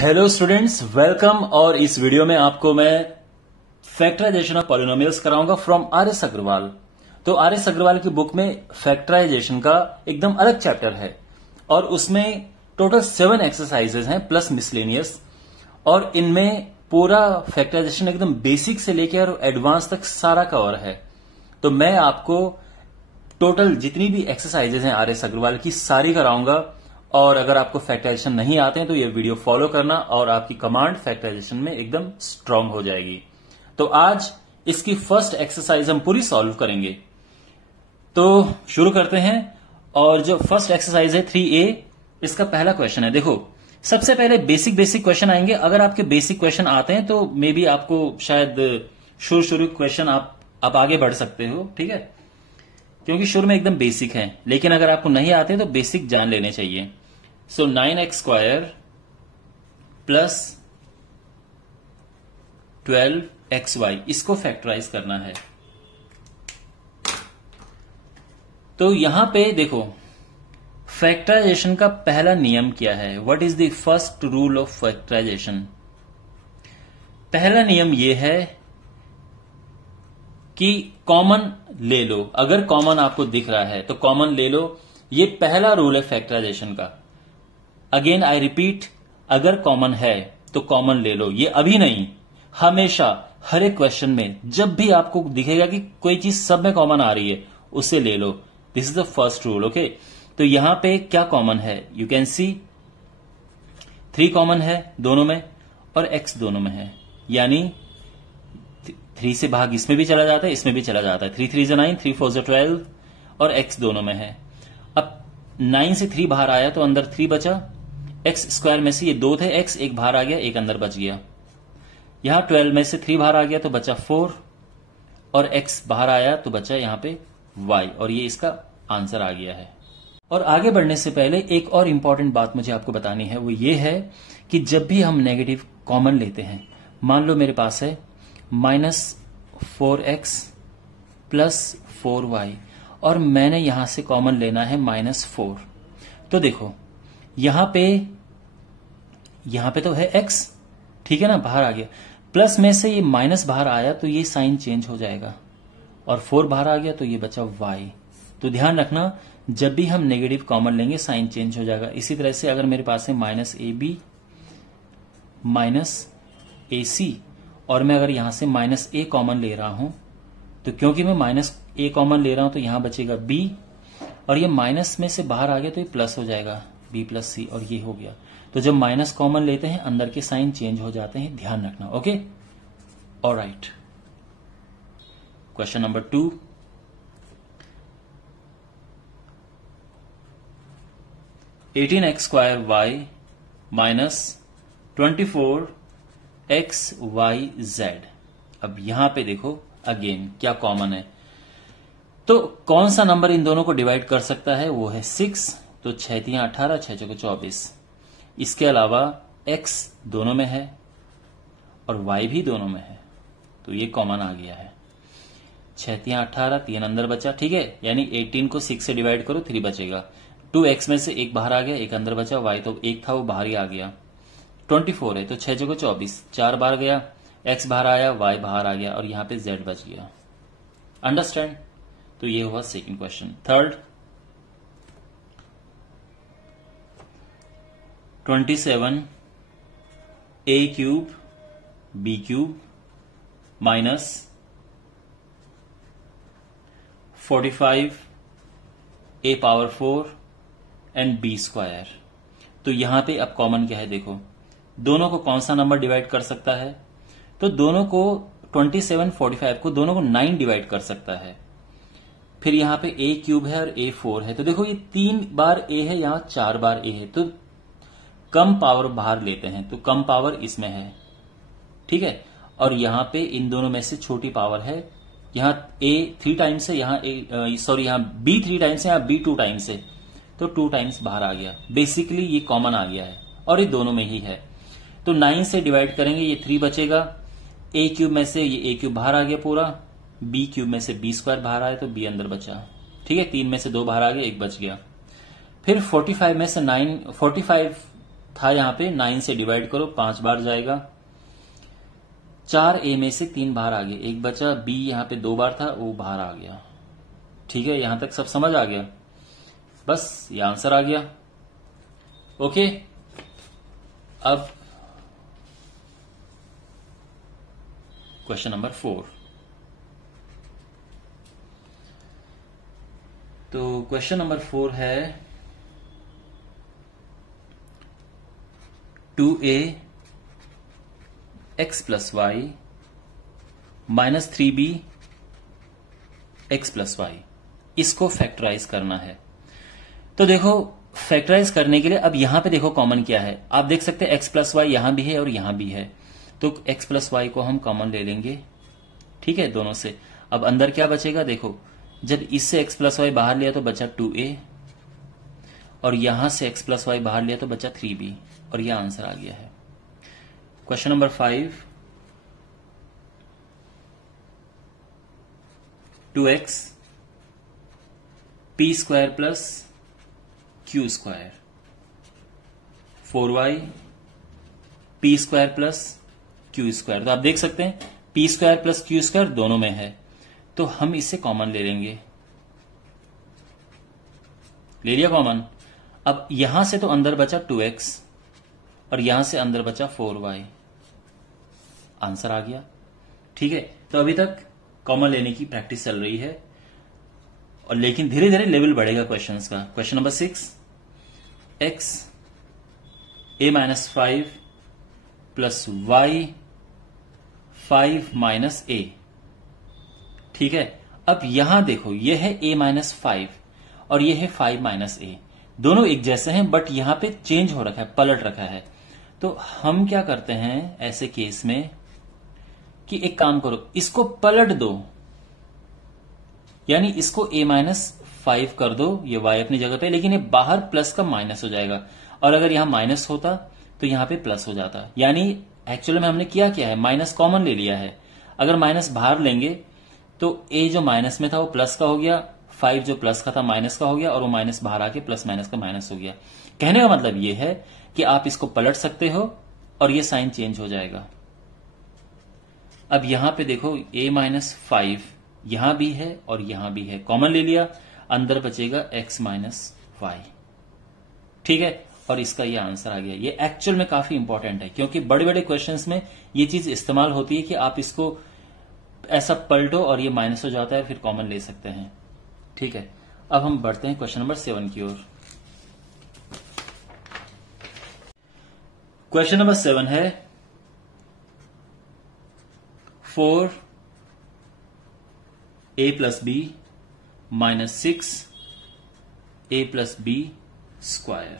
Hello students, welcome. और इस video में आपको मैं फैक्टराइजेशन ऑफ पॉलिनोमियल्स कराऊंगा फ्रॉम आर.एस. अग्रवाल। तो आर.एस. अग्रवाल की बुक में फैक्टराइजेशन का एकदम अलग चैप्टर है और उसमें टोटल 7 एक्सरसाइजेज हैं प्लस मिसलेनियस, और इनमें पूरा फैक्टराइजेशन एकदम बेसिक से लेकर एडवांस तक सारा कवर है। तो मैं आपको टोटल जितनी भी एक्सरसाइजेज हैं आर.एस. अग्रवाल की सारी कराऊंगा, और अगर आपको फैक्टराइजेशन नहीं आते हैं तो ये वीडियो फॉलो करना और आपकी कमांड फैक्टराइजेशन में एकदम स्ट्रांग हो जाएगी। तो आज इसकी फर्स्ट एक्सरसाइज हम पूरी सॉल्व करेंगे। तो शुरू करते हैं। और जो फर्स्ट एक्सरसाइज है 3A, इसका पहला क्वेश्चन है। देखो, सबसे पहले बेसिक क्वेश्चन आएंगे। अगर आपके बेसिक क्वेश्चन आते हैं तो मे बी आपको शायद शुरू क्वेश्चन आप आगे बढ़ सकते हो, ठीक है, क्योंकि शुरू में एकदम बेसिक है। लेकिन अगर आपको नहीं आते तो बेसिक जान लेने चाहिए। सो 9x² प्लस 12xy, इसको फैक्टराइज करना है। तो यहां पे देखो, फैक्टराइजेशन का पहला नियम क्या है? What is the first rule of factorisation? पहला नियम यह है कि कॉमन ले लो। अगर कॉमन आपको दिख रहा है तो कॉमन ले लो। ये पहला रूल है फैक्टराइजेशन का। अगेन आई रिपीट, अगर कॉमन है तो कॉमन ले लो। ये अभी नहीं, हमेशा हर एक क्वेश्चन में जब भी आपको दिखेगा कि कोई चीज सब में कॉमन आ रही है, उसे ले लो। This is the first rule. Okay, तो यहां पे क्या कॉमन है? यू कैन सी 3 कॉमन है दोनों में और x दोनों में है, यानी 3 से भाग इसमें भी चला जाता है, इसमें भी चला जाता है। 3 3 9, 3 4 12, और x दोनों में है। अब 9 से 3 बाहर आया तो अंदर 3 बचा। x² में से ये 2 थे, x एक बाहर आ गया, एक अंदर बच गया। यहां 12 में से 3 बाहर आ गया तो बचा 4, और x बाहर आया तो बचा यहां पे y, और ये इसका आंसर आ गया है। और आगे बढ़ने से पहले एक और इंपॉर्टेंट बात मुझे आपको बतानी है, वो ये है कि जब भी हम नेगेटिव कॉमन लेते हैं, मान लो मेरे पास है -4x प्लस 4y, और मैंने यहां से कॉमन लेना है -4। तो देखो, यहां पे तो है x, ठीक है ना, बाहर आ गया। प्लस में से ये माइनस बाहर आया तो ये साइन चेंज हो जाएगा, और 4 बाहर आ गया तो ये बचा y। तो ध्यान रखना, जब भी हम नेगेटिव कॉमन लेंगे साइन चेंज हो जाएगा। इसी तरह से अगर मेरे पास है -ab -ac, और मैं अगर यहां से -a कॉमन ले रहा हूं, तो क्योंकि मैं -a कॉमन ले रहा हूं तो यहां बचेगा b, और ये माइनस में से बाहर आ गया तो ये प्लस हो जाएगा, b + c, और ये हो गया। तो जब माइनस कॉमन लेते हैं अंदर के साइन चेंज हो जाते हैं, ध्यान रखना। Okay, alright. Question number 2, (18x²y - 24xyz). अब यहां पे देखो, अगेन क्या कॉमन है? तो कौन सा नंबर इन दोनों को डिवाइड कर सकता है? वो है 6। तो 6 3 18, 6 4 24। इसके अलावा x दोनों में है और y भी दोनों में है, तो ये कॉमन आ गया है। 6 3 18, 3 अंदर बचा, ठीक है, यानी 18 को 6 से डिवाइड करो, 3 बचेगा। 2x में से 1 बाहर आ गया, 1 अंदर बचा, y तो 1 था वो बाहर ही आ गया। 24 है तो 6 4 24, 4 बाहर गया, x बाहर आया, y बाहर आ गया, और यहां पे z बच गया। अंडरस्टैंड? तो ये हुआ second question. Third, 27a³ b³ -45a⁴ and b²। तो यहां पे अब कॉमन क्या है? देखो, दोनों को कौन सा नंबर डिवाइड कर सकता है? तो दोनों को 27 45 को दोनों को 9 डिवाइड कर सकता है। फिर यहां पे a³ है और a4 है, तो देखो ये 3 बार a है, यहां 4 बार a है, तो कम पावर बाहर लेते हैं, तो कम पावर इसमें है, ठीक है। और यहां पे इन दोनों में से छोटी पावर है, यहां a 3 टाइम्स है, यहां b 3 टाइम्स है, यहां b 2 टाइम्स है, तो 2 टाइम्स बाहर आ गया। बेसिकली ये कॉमन आ गया है और ये दोनों में ही है। तो 9 से डिवाइड करेंगे, ये 3 बचेगा। a³ में से ये a³ बाहर आ गया पूरा, b³ में से b² बाहर आया तो b अंदर बचा, ठीक है। 3 में से 2 बाहर आ गया, 1 बच गया। फिर 45 में से 9, 45 था यहाँ पे, 9 से डिवाइड करो, 5 बार जाएगा। 4a में से 3 बाहर आ गए, एक बचा, b यहाँ पे 2 बार था, वो बाहर आ गया। ठीक है, यहां तक सब समझ आ गया? बस ये आंसर आ गया। ओके, अब क्वेश्चन नंबर 4। तो क्वेश्चन नंबर 4 है 2a x plus y minus 3b x plus y, इसको फैक्टराइज करना है। तो देखो, फैक्टराइज करने के लिए अब यहां पे देखो कॉमन क्या है, आप देख सकते हैं x प्लस वाई यहां भी है और यहां भी है, तो x प्लस वाई को हम कॉमन ले लेंगे। ठीक है, दोनों से। अब अंदर क्या बचेगा, देखो जब इससे x प्लस वाई बाहर लिया तो बचा 2a, और यहां से x प्लस वाई बाहर लिया तो बचा 3b, और यह आंसर आ गया है। Question number 5, 2x p square plus q square, 4y p square plus q square. तो आप देख सकते हैं p square plus q square दोनों में है, तो हम इसे कॉमन ले लेंगे। ले लिया कॉमन। अब यहां से तो अंदर बचा 2x और यहां से अंदर बचा 4y, आंसर आ गया। ठीक है, तो अभी तक कॉमन लेने की प्रैक्टिस चल रही है, और लेकिन धीरे धीरे लेवल बढ़ेगा क्वेश्चंस का। Question number 6, x a minus 5 plus y 5 minus a। ठीक है, अब यहां देखो ये है a माइनस 5 और ये है 5 माइनस a, दोनों एक जैसे हैं, बट यहां पे चेंज हो रखा है, पलट रखा है। तो हम क्या करते हैं ऐसे केस में कि एक काम करो, इसको पलट दो, यानी इसको a माइनस 5 कर दो, ये y अपनी जगह पे, लेकिन ये बाहर प्लस का माइनस हो जाएगा, और अगर यहां माइनस होता तो यहां पे प्लस हो जाता। यानी एक्चुअल में हमने क्या है, माइनस कॉमन ले लिया है। अगर माइनस बाहर लेंगे तो a जो माइनस में था वो प्लस का हो गया, 5 जो प्लस का था माइनस का हो गया, और वो माइनस बाहर आके प्लस माइनस का माइनस हो गया। कहने का मतलब ये है कि आप इसको पलट सकते हो और ये साइन चेंज हो जाएगा। अब यहां पे देखो a माइनस 5 यहां भी है और यहां भी है, कॉमन ले लिया, अंदर बचेगा x माइनस वाई। ठीक है, और इसका ये आंसर आ गया। ये एक्चुअल में काफी इंपॉर्टेंट है, क्योंकि बड़े बड़े क्वेश्चंस में ये चीज इस्तेमाल होती है कि आप इसको ऐसा पलटो और ये माइनस हो जाता है, फिर कॉमन ले सकते हैं। ठीक है, अब हम बढ़ते हैं क्वेश्चन नंबर 7 की ओर। क्वेश्चन नंबर 7 है 4a plus b minus 6a plus b square.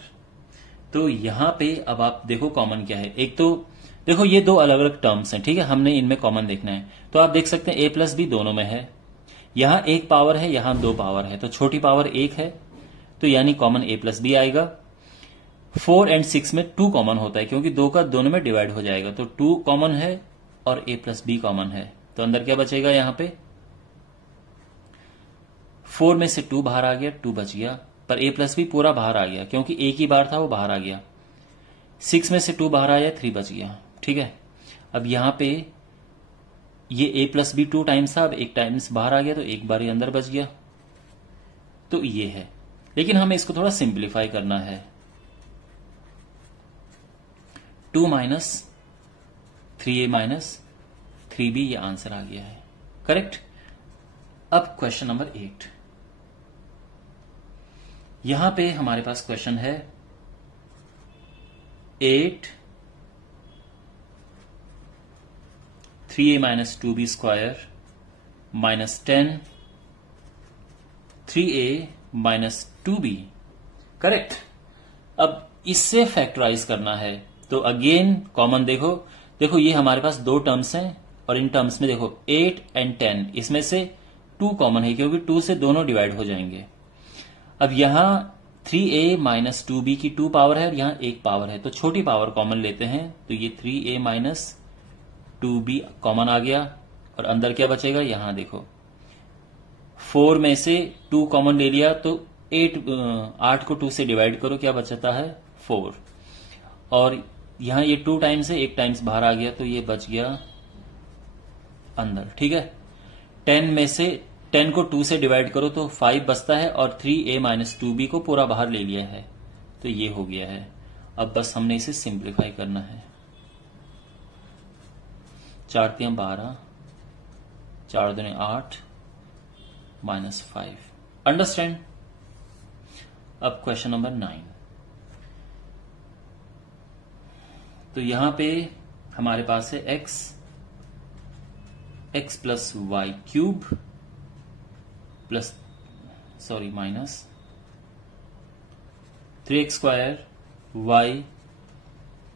तो यहां पे अब आप देखो कॉमन क्या है। एक तो देखो ये दो अलग अलग टर्म्स हैं, ठीक है, हमने इनमें कॉमन देखना है। तो आप देख सकते हैं a प्लस बी दोनों में है, यहां एक पावर है, यहां 2 पावर है, तो छोटी पावर 1 है, तो यानी कॉमन a प्लस बी आएगा। 4 एंड 6 में 2 कॉमन होता है, क्योंकि 2 का दोनों में डिवाइड हो जाएगा, तो 2 कॉमन है और a प्लस बी कॉमन है, तो अंदर क्या बचेगा, यहां पे 4 में से 2 बाहर आ गया, 2 बच गया, पर a प्लस बी पूरा बाहर आ गया, क्योंकि एक ही बार था वो बाहर आ गया। 6 में से 2 बाहर आया, 3 बच गया। ठीक है, अब यहां पे ये a प्लस बी 2 टाइम्स था, अब 1 टाइम्स बाहर आ गया, तो एक बार ही अंदर बच गया, तो ये है। लेकिन हमें इसको थोड़ा सिंप्लीफाई करना है। 2 माइनस 3a माइनस 3b, ये आंसर आ गया है, करेक्ट। अब क्वेश्चन नंबर 8, यहां पे हमारे पास क्वेश्चन है 8 3a minus 2b square minus 10 3a minus 2b, correct. अब इससे फैक्टराइज करना है, तो अगेन कॉमन देखो ये हमारे पास 2 टर्म्स हैं, और इन टर्म्स में देखो 8 एंड 10, इसमें से 2 कॉमन है, क्योंकि 2 से दोनों डिवाइड हो जाएंगे। अब यहां 3a माइनस 2b की 2 पावर है और यहां 1 पावर है, तो छोटी पावर कॉमन लेते हैं, तो ये 3a माइनस 2b कॉमन आ गया, और अंदर क्या बचेगा, यहां देखो 4 में से 2 कॉमन ले लिया, तो 8 को 2 से डिवाइड करो, क्या बचता है 4, और यहां ये 2 टाइम्स है, 1 टाइम्स बाहर आ गया तो ये बच गया अंदर। ठीक है, 10 में से 10 को 2 से डिवाइड करो तो 5 बचता है और 3a माइनस 2b को पूरा बाहर ले लिया है तो ये हो गया है। अब बस हमने इसे सिंप्लीफाई करना है। 4 3 12, 4 दूनी 8 माइनस 5। अंडरस्टैंड? अब क्वेश्चन नंबर 9। तो यहां पे हमारे पास है x plus y cube plus minus 3x square y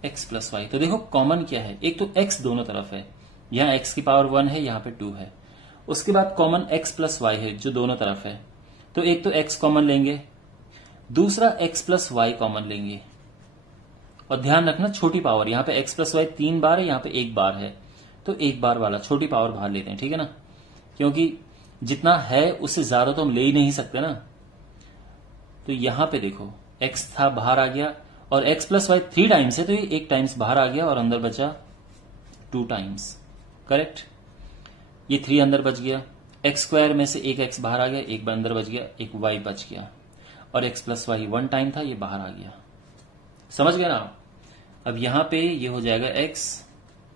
x plus y. तो देखो कॉमन क्या है, एक तो x दोनों तरफ है, यहां x की पावर 1 है, यहां पे 2 है। उसके बाद कॉमन x प्लस वाई है जो दोनों तरफ है, तो एक तो x कॉमन लेंगे, दूसरा x प्लस वाई कॉमन लेंगे। और ध्यान रखना छोटी पावर, यहां पे x प्लस वाई 3 बार है, यहां पे 1 बार है, तो 1 बार वाला छोटी पावर बाहर लेते हैं। ठीक है ना, क्योंकि जितना है उससे ज्यादा तो हम ले ही नहीं सकते ना। तो यहां पे देखो x था बाहर आ गया और x प्लस वाई 3 टाइम्स है तो ये 1 टाइम्स बाहर आ गया और अंदर बचा 2 टाइम्स। करेक्ट, ये 3 अंदर बच गया। x स्क्वायर में से 1 x बाहर आ गया, 1 अंदर बच गया, 1 y बच गया और x प्लस वाई 1 टाइम था, ये बाहर आ गया। समझ गए ना आप? अब यहां पे ये हो जाएगा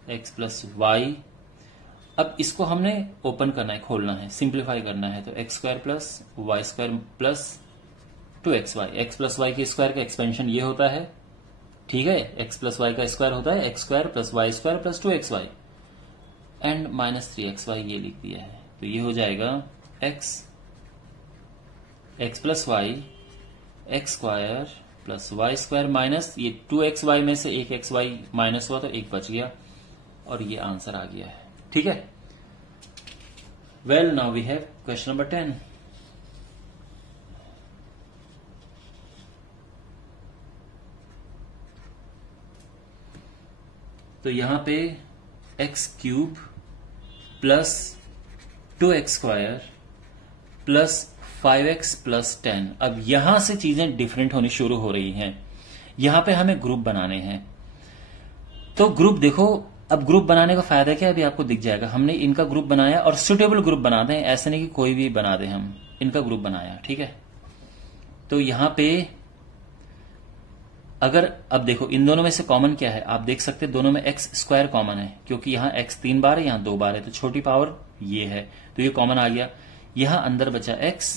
x प्लस वाई। अब इसको हमने ओपन करना है, खोलना है, सिंप्लीफाई करना है। तो x square plus y square plus 2xy। x plus y के स्क्वायर का एक्सपेंशन ये होता है। ठीक है, x प्लस वाई का स्क्वायर होता है x square plus y square plus 2xy and minus 3xy, ये लिख दिया है। तो ये हो जाएगा x plus y x square plus y square minus ये 2xy में से 1xy माइनस हुआ तो 1 बच गया और ये आंसर आ गया है। ठीक है, well now we have question number 10। तो यहां पे x cube plus 2x square plus 5x plus 10। अब यहां से चीजें डिफरेंट होनी शुरू हो रही हैं। यहां पे हमें ग्रुप बनाने हैं। तो ग्रुप देखो, अब ग्रुप बनाने का फायदा क्या, अभी आपको दिख जाएगा। हमने इनका ग्रुप बनाया और सुटेबल ग्रुप बना दें, ऐसे नहीं कि कोई भी बना दें, हम इनका ग्रुप बनाया। ठीक है, तो यहां पे अगर अब देखो इन दोनों में से कॉमन क्या है, आप देख सकते हैं दोनों में x स्क्वायर कॉमन है, क्योंकि यहां x 3 बार है, यहां 2 बार है, तो छोटी पावर ये है, तो ये कॉमन आ गया। यहां अंदर बचा x,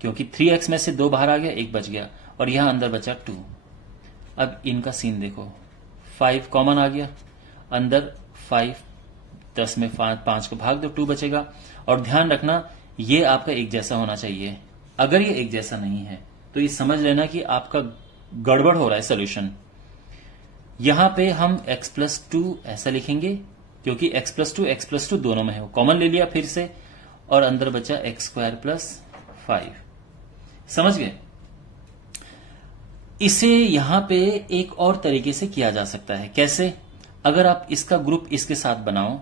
क्योंकि 3x में से 2 बाहर आ गया, 1 बच गया, और यहां अंदर बचा 2। अब इनका सीन देखो, 5 कॉमन आ गया, अंदर 5, 10 में 5 को भाग दो, 2 बचेगा। और ध्यान रखना ये आपका एक जैसा होना चाहिए। अगर ये एक जैसा नहीं है तो ये समझ लेना कि आपका गड़बड़ हो रहा है सोल्यूशन। यहां पे हम x प्लस 2 ऐसा लिखेंगे, क्योंकि x प्लस टू दोनों में है, वो कॉमन ले लिया फिर से, और अंदर बचा x स्क्वायर प्लस 5। समझ गए? इसे यहां पे एक और तरीके से किया जा सकता है। कैसे? अगर आप इसका ग्रुप इसके साथ बनाओ,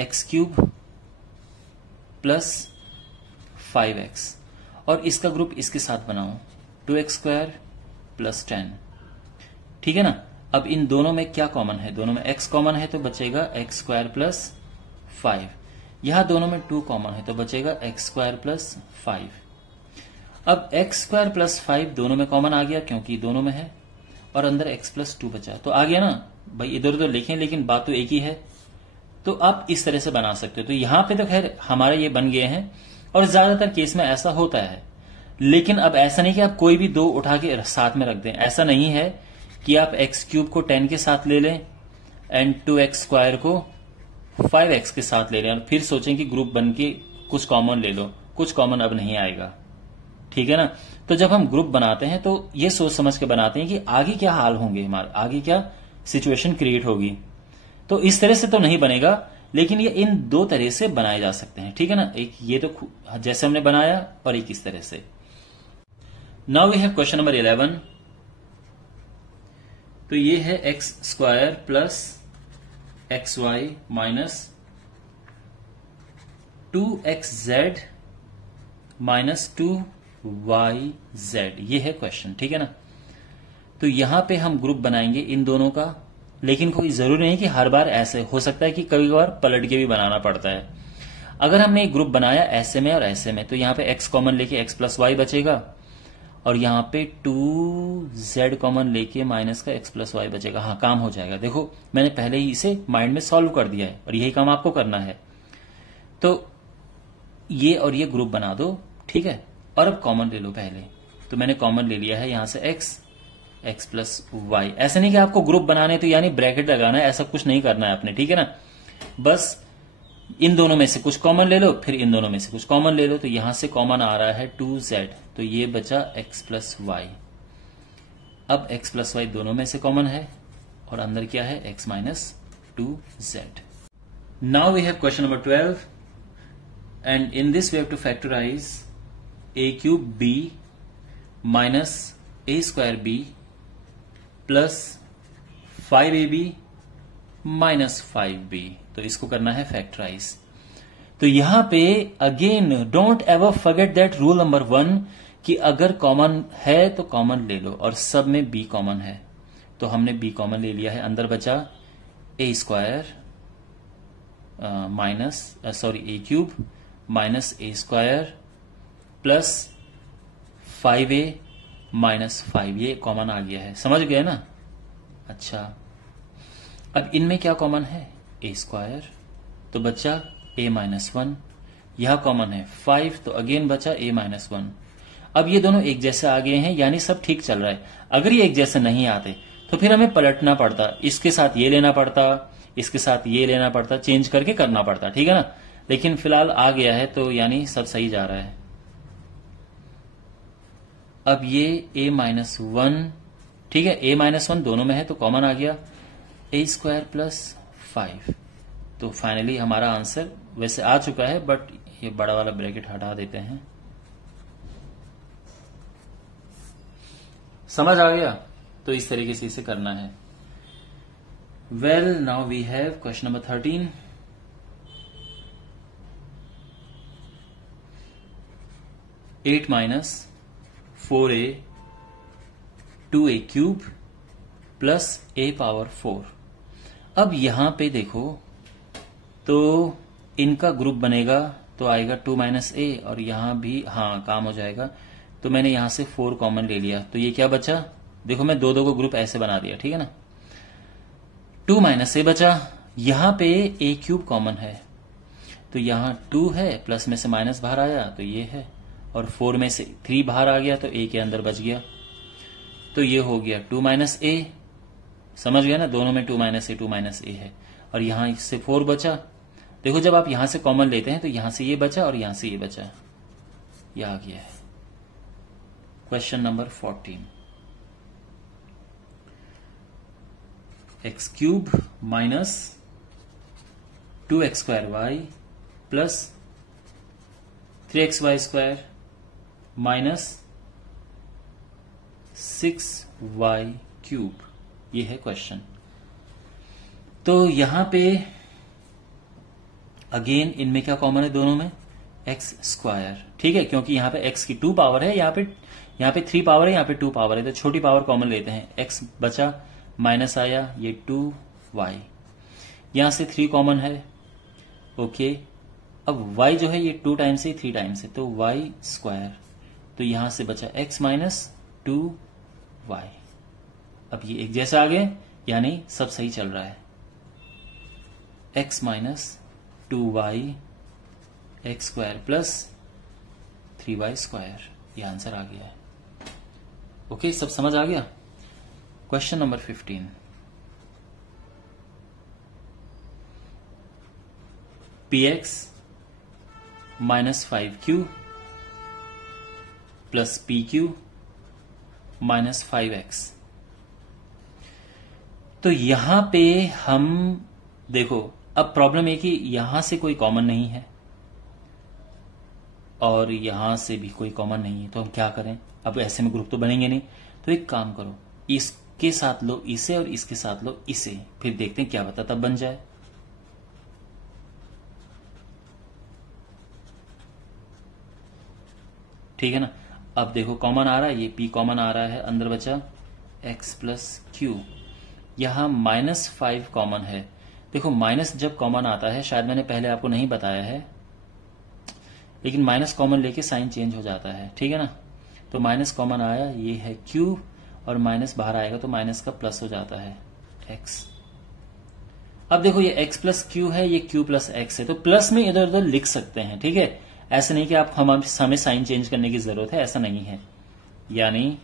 x क्यूब प्लस 5x, और इसका ग्रुप इसके साथ बनाओ 2x स्क्वायर प्लस 10। ठीक है ना? अब इन दोनों में क्या कॉमन है? दोनों में x कॉमन है तो बचेगा x स्क्वायर प्लस 5। यहां दोनों में 2 कॉमन है तो बचेगा x स्क्वायर प्लस 5। अब x स्क्वायर प्लस 5 दोनों में कॉमन आ गया क्योंकि दोनों में है, और अंदर x प्लस 2 बचा, तो आ गया ना भाई। इधर उधर लिखें लेकिन बात तो एक ही है। तो आप इस तरह से बना सकते हो। तो यहां पे तो खैर हमारे ये बन गए हैं, और ज्यादातर केस में ऐसा होता है। लेकिन अब ऐसा नहीं कि आप कोई भी 2 उठा के साथ में रख दें। ऐसा नहीं है कि आप x क्यूब को 10 के साथ ले लें एंड 2x स्क्वायर को 5x के साथ ले लें और फिर सोचें कि ग्रुप बन के कुछ कॉमन ले लो। कुछ कॉमन अब नहीं आएगा। ठीक है ना? तो जब हम ग्रुप बनाते हैं तो ये सोच समझ के बनाते हैं कि आगे क्या हाल होंगे, हमारे आगे क्या सिचुएशन क्रिएट होगी। तो इस तरह से तो नहीं बनेगा, लेकिन ये इन 2 तरह से बनाए जा सकते हैं। ठीक है ना? एक ये तो जैसे हमने बनाया, और एक इस तरह से। Now we have question number 11। तो ये है x square plus xy minus 2xz minus 2yz, ये है क्वेश्चन। ठीक है ना? तो यहां पे हम ग्रुप बनाएंगे इन दोनों का, लेकिन कोई जरूरी नहीं कि हर बार ऐसे, हो सकता है कि कभी बार पलट के भी बनाना पड़ता है। अगर हमने एक ग्रुप बनाया ऐसे में और ऐसे में, तो यहां पे x कॉमन लेके x प्लस वाई बचेगा, और यहां पे 2z कॉमन लेके माइनस का x प्लस वाई बचेगा। हाँ, काम हो जाएगा। देखो मैंने पहले ही इसे माइंड में सॉल्व कर दिया है और यही काम आपको करना है। तो ये और ये ग्रुप बना दो, ठीक है। और अब कॉमन ले लो पहले, तो मैंने कॉमन ले लिया है यहां से x प्लस वाई। ऐसा नहीं कि आपको ग्रुप बनाने तो यानी ब्रैकेट लगाना है, ऐसा कुछ नहीं करना है आपने, ठीक है ना। बस इन दोनों में से कुछ कॉमन ले लो, फिर इन दोनों में से कुछ कॉमन ले लो। तो यहां से कॉमन आ रहा है 2z, तो ये बचा x प्लस वाई। अब x प्लस वाई दोनों में से कॉमन है और अंदर क्या है, x minus 2z। Now we have question number 12 and in this we have to factorise a cube b minus a square b plus 5ab minus 5b। तो इसको करना है फैक्टराइज। तो यहां पे again don't ever forget that rule number 1 कि अगर common है तो कॉमन ले लो, और सब में b कॉमन है तो हमने b कॉमन ले लिया है। अंदर बचा a square minus a cube minus a square plus 5a minus 5, ये कॉमन आ गया है, समझ गए ना। अच्छा, अब इनमें क्या कॉमन है, a स्क्वायर, तो बचा a माइनस 1। यह कॉमन है 5, तो अगेन बचा a माइनस 1। अब ये दोनों एक जैसे आ गए हैं, यानी सब ठीक चल रहा है। अगर ये एक जैसे नहीं आते तो फिर हमें पलटना पड़ता, इसके साथ ये लेना पड़ता, इसके साथ ये लेना पड़ता, चेंज करके करना पड़ता, ठीक है ना। लेकिन फिलहाल आ गया है तो यानी सब सही जा रहा है। अब ये a माइनस 1, ठीक है, a माइनस 1 दोनों में है तो कॉमन आ गया, a स्क्वायर प्लस 5। तो फाइनली हमारा आंसर वैसे आ चुका है, बट ये बड़ा वाला ब्रैकेट हटा देते हैं। समझ आ गया? तो इस तरीके से इसे करना है। Well now we have question number 13। Eight minus 4a 2a cube plus a power 4। अब यहां पे देखो तो इनका ग्रुप बनेगा तो आएगा 2 माइनस a, और यहां भी हाँ काम हो जाएगा। तो मैंने यहां से 4 कॉमन ले लिया, तो ये क्या बचा, देखो मैं दो को ग्रुप ऐसे बना दिया, ठीक है ना। 2 माइनस a बचा, यहां पे a क्यूब कॉमन है तो यहां 2 है, प्लस में से माइनस बाहर आया तो ये है, और 4 में से 3 बाहर आ गया तो a के अंदर बच गया, तो ये हो गया 2 माइनस a। समझ गया ना, दोनों में 2 माइनस a है, और यहां इससे 4 बचा। देखो जब आप यहां से कॉमन लेते हैं तो यहां से ये बचा और यहां से ये बचा, ये आ गया है। Question number 14, x cube minus 2x square y plus 3xy square minus 6y cube, ये है क्वेश्चन। तो यहां पे अगेन इनमें क्या कॉमन है, दोनों में एक्स स्क्वायर, ठीक है, क्योंकि यहां पे x की 2 पावर है, यहां पे 3 पावर है, यहां पे 2 पावर है, तो छोटी पावर कॉमन लेते हैं। x बचा, माइनस आया, ये 2y, यहां से 3 कॉमन है, ओके। अब y जो है ये 2 टाइम्स है, 3 टाइम्स है, तो y स्क्वायर, तो यहां से बचा x माइनस 2y। अब ये एक जैसे आ गए, यानी सब सही चल रहा है। x minus 2y x square plus 3y square, ये आंसर आ गया है। ओके, सब समझ आ गया। Question number 15, px minus 5q plus pq minus 5x। तो यहां पे हम देखो, अब प्रॉब्लम है कि यहां से कोई कॉमन नहीं है और यहां से भी कोई कॉमन नहीं है, तो हम क्या करें। अब ऐसे में ग्रुप तो बनेंगे नहीं, तो एक काम करो, इसके साथ लो इसे और इसके साथ लो इसे, फिर देखते हैं क्या बता तब बन जाए। ठीक है ना। अब देखो कॉमन आ रहा है, ये p कॉमन आ रहा है, अंदर बचा एक्स प्लस क्यू। यहां -5 कॉमन है। देखो माइनस जब कॉमन आता है, शायद मैंने पहले आपको नहीं बताया है, लेकिन माइनस कॉमन लेके साइन चेंज हो जाता है, ठीक है ना। तो माइनस कॉमन आया, ये है क्यू, और माइनस बाहर आएगा तो माइनस का प्लस हो जाता है एक्स। अब देखो ये x प्लस क्यू है, ये q प्लस एक्स है, तो प्लस में इधर उधर लिख सकते हैं, ठीक है। ऐसा नहीं कि आप हमें साइन चेंज करने की जरूरत है, ऐसा नहीं है। यानी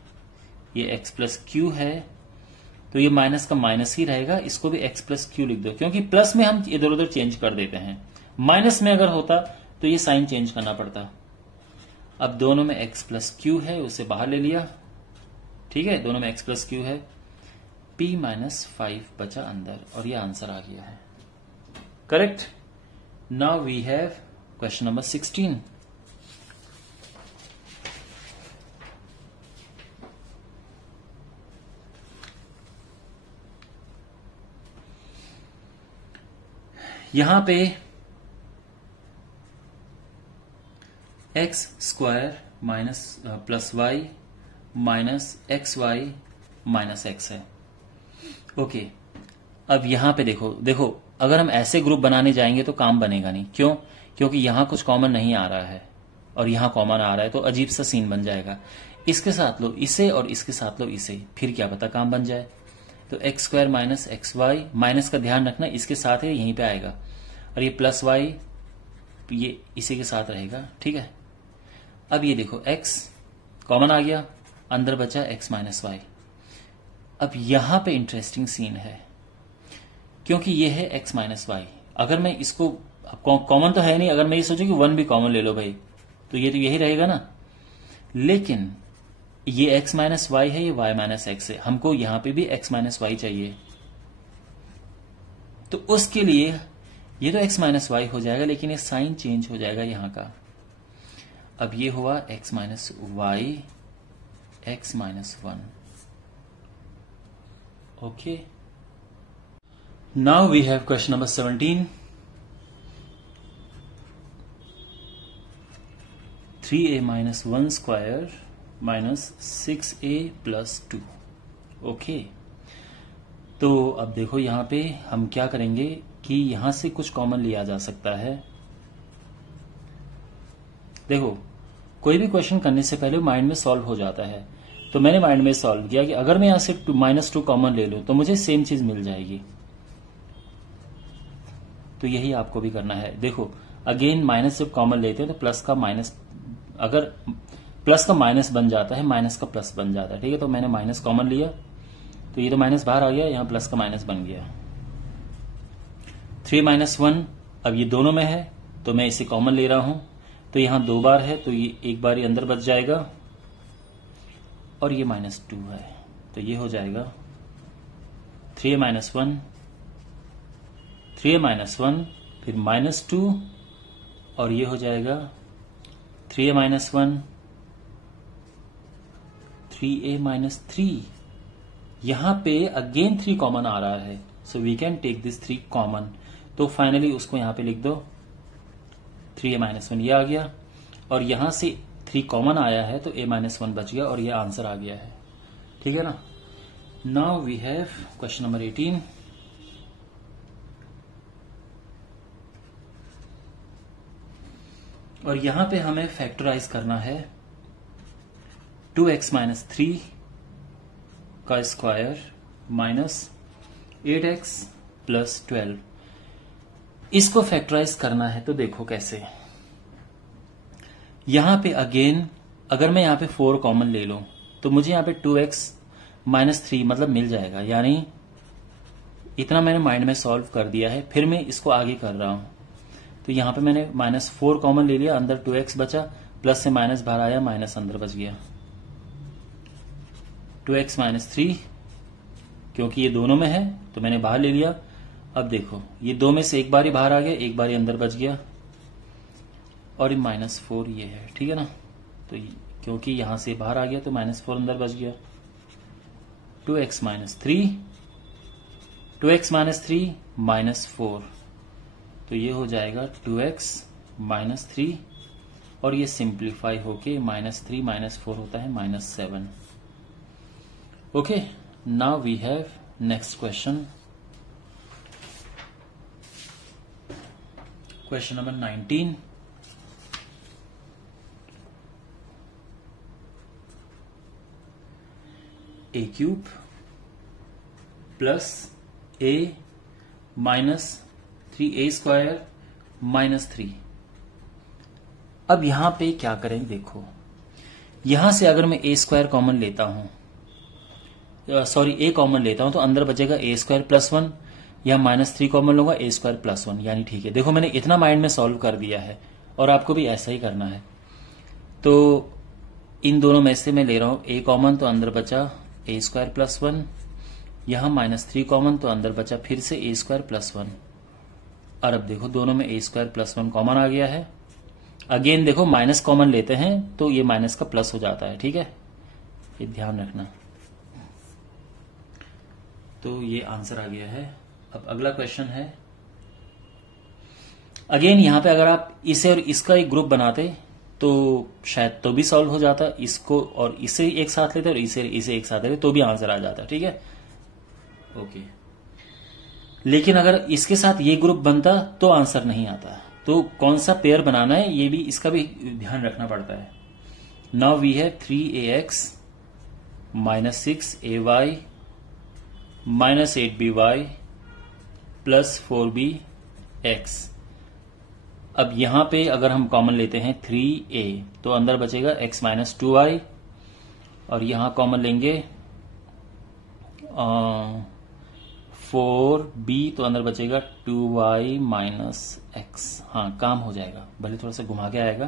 ये x प्लस क्यू है, तो ये माइनस का माइनस ही रहेगा, इसको भी x प्लस क्यू लिख दो, क्योंकि प्लस में हम इधर उधर चेंज कर देते हैं। माइनस में अगर होता तो ये साइन चेंज करना पड़ता। अब दोनों में x प्लस क्यू है, उसे बाहर ले लिया, ठीक है। दोनों में x प्लस क्यू है, p-5 बचा अंदर, और ये आंसर आ गया है। Correct. Now we have question number 16। यहां पे x square minus plus y minus x y minus x है। ओके, अब यहां पे देखो अगर हम ऐसे ग्रुप बनाने जाएंगे तो काम बनेगा नहीं। क्यों? क्योंकि यहां कुछ कॉमन नहीं आ रहा है और यहां कॉमन आ रहा है, तो अजीब सा सीन बन जाएगा। इसके साथ लो इसे और इसके साथ लो इसे, फिर क्या पता काम बन जाए। तो x square minus x y, minus का ध्यान रखना इसके साथ है, यहीं पे आएगा, और ये प्लस वाई ये इसी के साथ रहेगा, ठीक है। अब ये देखो x कॉमन आ गया, अंदर बचा x माइनस वाई। अब यहां पे इंटरेस्टिंग सीन है, क्योंकि ये है x माइनस वाई। अगर मैं इसको, कॉमन तो है नहीं, अगर मैं ये सोचूं कि 1 भी कॉमन ले लो भाई, तो ये तो यही रहेगा ना। लेकिन ये x माइनस वाई है, ये y माइनस एक्स है, हमको यहां पे भी x माइनस वाई चाहिए। तो उसके लिए ये तो x माइनस वाई हो जाएगा, लेकिन ये साइन चेंज हो जाएगा यहां का। अब ये हुआ x minus y x minus 1। Okay, now we have question number 17। 3a minus 1 square minus 6a plus 2। Okay, तो अब देखो यहां पे हम क्या करेंगे कि यहां से कुछ कॉमन लिया जा सकता है। देखो कोई भी क्वेश्चन करने से पहले माइंड में सॉल्व हो जाता है, तो मैंने माइंड में सॉल्व किया कि अगर मैं यहां से -2 कॉमन ले लूं तो मुझे सेम चीज मिल जाएगी। तो यही आपको भी करना है। देखो अगेन माइनस जब कॉमन लेते हैं तो प्लस का माइनस, अगर प्लस का माइनस बन जाता है, माइनस का प्लस बन जाता है, ठीक है। तो मैंने माइनस कॉमन लिया, तो ये तो माइनस बाहर आ गया, यहां प्लस का माइनस बन गया। 3 माइनस 1, अब ये दोनों में है तो मैं इसे कॉमन ले रहा हूं, तो यहां 2 बार है तो ये एक बार ही अंदर बच जाएगा, और ये -2 है, तो ये हो जाएगा 3a माइनस 1, 3a माइनस 1, फिर -2, और ये हो जाएगा 3a माइनस 1, 3a माइनस 3। यहां पे अगेन 3 कॉमन आ रहा है, so we can take this 3 common. तो फाइनली उसको यहां पे लिख दो, 3a माइनस 1 ये आ गया, और यहां से 3 कॉमन आया है तो a माइनस 1 बच गया, और ये आंसर आ गया है, ठीक है ना। Now we have question number 18। और यहां पे हमें फैक्टराइज करना है 2x माइनस 3 का स्क्वायर माइनस 8x प्लस 12। इसको फैक्टराइज करना है, तो देखो कैसे। यहां पे अगेन अगर मैं यहां पे 4 कॉमन ले लूं तो मुझे यहां पे 2x माइनस 3 मतलब मिल जाएगा। यानी इतना मैंने माइंड में सॉल्व कर दिया है, फिर मैं इसको आगे कर रहा हूं। तो यहां पे मैंने -4 कॉमन ले लिया, अंदर 2x बचा, प्लस से माइनस बाहर आया, माइनस अंदर बच गया। 2x माइनस 3, क्योंकि ये दोनों में है तो मैंने बाहर ले लिया। अब देखो ये 2 में से एक बार ही बाहर आ गया, एक बार ही अंदर बच गया, और ये -4 ये है, ठीक है ना। तो क्योंकि यहां से बाहर आ गया तो -4 अंदर बच गया। 2x माइनस 3, 2x माइनस 3 -4, तो ये हो जाएगा 2x माइनस 3, और ये सिंप्लीफाई होके -3 -4 होता है -7। Okay, now we have next question, question number 19। A cube plus a minus 3a square minus 3। अब यहां पे क्या करें, देखो यहां से अगर मैं a स्क्वायर कॉमन लेता हूं, सॉरी a कॉमन लेता हूं, तो अंदर बचेगा a स्क्वायर प्लस 1, या माइनस 3 कॉमन लूंगा a स्क्वायर प्लस 1, यानी ठीक है। देखो मैंने इतना माइंड में सॉल्व कर दिया है और आपको भी ऐसा ही करना है। तो इन दोनों में से मैं ले रहा हूं a कॉमन, तो अंदर बचा a स्क्वायर प्लस 1, यहां माइनस 3 कॉमन, तो अंदर बचा फिर से a स्क्वायर प्लस 1। और अब देखो दोनों में a स्क्वायर प्लस 1 कॉमन आ गया है। अगेन देखो माइनस कॉमन लेते हैं तो ये माइनस का प्लस हो जाता है, ठीक है, ये ध्यान रखना। तो ये आंसर आ गया है। अब अगला क्वेश्चन है, अगेन यहां पे अगर आप इसे और इसका एक ग्रुप बनाते तो शायद तो भी सॉल्व हो जाता, इसको और इसे एक साथ लेते और इसे एक साथ लेते तो भी आंसर आ जाता, ठीक है, ओके। लेकिन अगर इसके साथ ये ग्रुप बनता तो आंसर नहीं आता। तो कौन सा पेयर बनाना है ये भी, इसका भी ध्यान रखना पड़ता है। Now we have 3ax minus 6ay minus 8by plus 4bx। अब यहां पे अगर हम कॉमन लेते हैं 3a तो अंदर बचेगा x माइनस 2y, और यहां कॉमन लेंगे 4b तो अंदर बचेगा 2y माइनस x। हाँ काम हो जाएगा, भले थोड़ा सा घुमा के आएगा।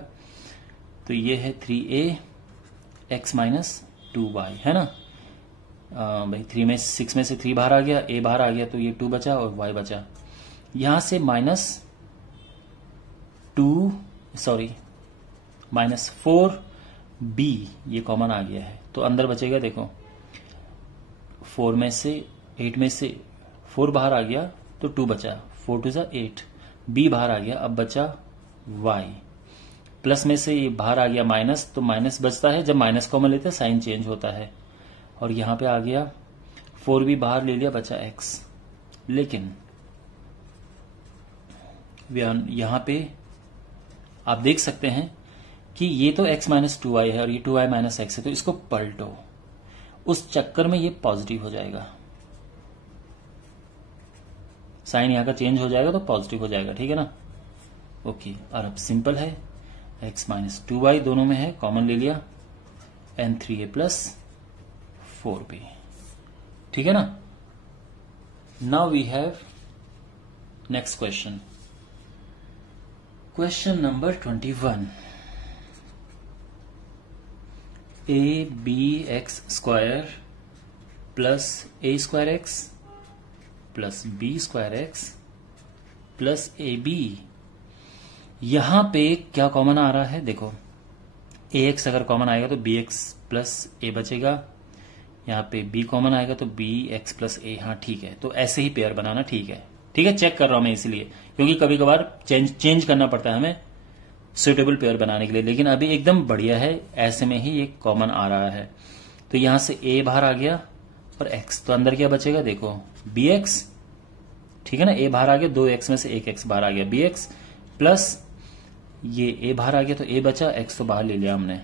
तो ये है 3a x माइनस 2y, है ना भाई। 6 में से 3 बाहर आ गया, a बाहर आ गया, तो ये 2 बचा और y बचा। यहां से माइनस 4b ये कॉमन आ गया है, तो अंदर बचेगा देखो 8 में से 4 बाहर आ गया तो 2 बचा, 4 2 8, b बाहर आ गया, अब बचा y। प्लस में से ये बाहर आ गया माइनस, तो माइनस बचता है, जब माइनस कॉमन लेते हैं साइन चेंज होता है। और यहां पे आ गया 4b बाहर ले लिया, बचा x। लेकिन यहां पे आप देख सकते हैं कि ये तो x माइनस 2y है और ये 2y माइनस x है, तो इसको पलटो, उस चक्कर में ये पॉजिटिव हो जाएगा, साइन यहां का चेंज हो जाएगा तो पॉजिटिव हो जाएगा, ठीक है ना, ओके। और अब सिंपल है, x माइनस 2y दोनों में है, कॉमन ले लिया, एंड 3a प्लस 4b, ठीक है ना। Now we have next question, question number 21। abx square plus a square x plus b square x plus ab, यहां पे क्या कॉमन आ रहा है, देखो ax अगर कॉमन आएगा तो bx प्लस a बचेगा, यहां पे b कॉमन आएगा तो bx प्लस a। हाँ ठीक है, तो ऐसे ही पेयर बनाना, ठीक है, चेक कर रहा हूं मैं इसलिए, क्योंकि कभी कभार चेंज करना पड़ता है हमें सुटेबल पेयर बनाने के लिए। लेकिन अभी एकदम बढ़िया है, ऐसे में ही ये कॉमन आ रहा है। तो यहां से a बाहर आ गया और x, तो अंदर क्या बचेगा, देखो bx, ठीक है ना, a बाहर आ गया, 2x में से 1x बाहर आ गया, bx प्लस ये a बाहर आ गया तो a बचा, x तो बाहर ले लिया हमने।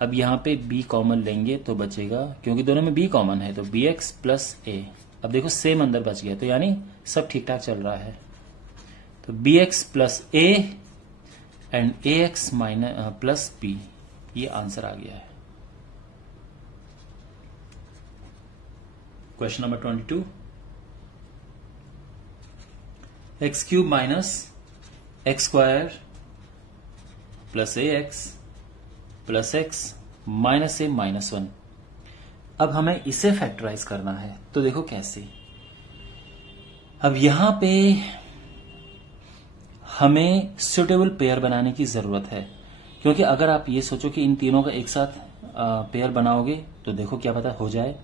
अब यहां पे b कॉमन लेंगे तो बचेगा, क्योंकि दोनों में b कॉमन है, तो bx प्लस a। अब देखो सेम अंदर बच गया, तो यानी सब ठीक ठाक चल रहा है। तो bx plus a and ax minus plus b, ये आंसर आ गया है। Question number 22, x cube minus x square plus ax plus x minus a minus 1। अब हमें इसे फैक्टराइज करना है, तो देखो कैसे। अब यहां पे हमें सुटेबल पेयर बनाने की जरूरत है, क्योंकि अगर आप ये सोचो कि इन तीनों का एक साथ पेयर बनाओगे तो देखो क्या पता हो जाए।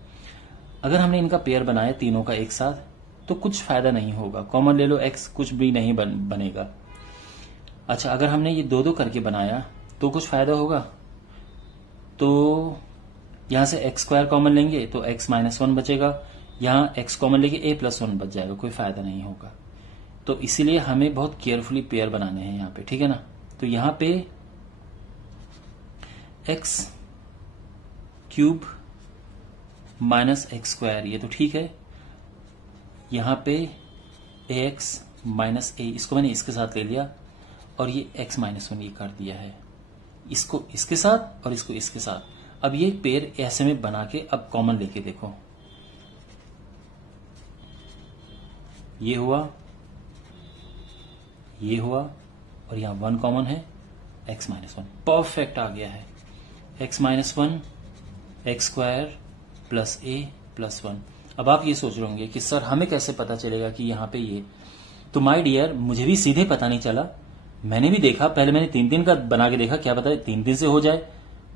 अगर हमने इनका पेयर बनाया तीनों का एक साथ तो कुछ फायदा नहीं होगा, कॉमन ले लो x, कुछ भी नहीं बनेगा। अच्छा, अगर हमने ये दो दो करके बनाया तो कुछ फायदा होगा। तो यहां से एक्स स्क्वायर कॉमन लेंगे तो एक्स माइनस 1 बचेगा, यहां एक्स कॉमन लेके ए प्लस 1 बच जाएगा, कोई फायदा नहीं होगा। तो इसीलिए हमें बहुत केयरफुली पेयर बनाने हैं यहां पे, ठीक है ना। तो यहां पे x cube minus x square, ये तो ठीक है। यहां पे ए एक्स माइनस ए, इसको मैंने इसके साथ ले लिया, और ये एक्स माइनस 1 ये कर दिया है, इसको इसके साथ और इसको इसके साथ। अब ये पेयर ऐसे में बना के अब कॉमन लेके देखो, ये हुआ, ये हुआ, और यहां 1 कॉमन है, एक्स माइनस 1 परफेक्ट आ गया है। X minus 1 x square plus a plus 1। अब आप ये सोच रहे होंगे कि सर हमें कैसे पता चलेगा कि यहां पे ये, तो माय डियर मुझे भी सीधे पता नहीं चला, मैंने भी देखा, पहले मैंने 3-3 का बना के देखा, क्या पता 3-3 से हो जाए,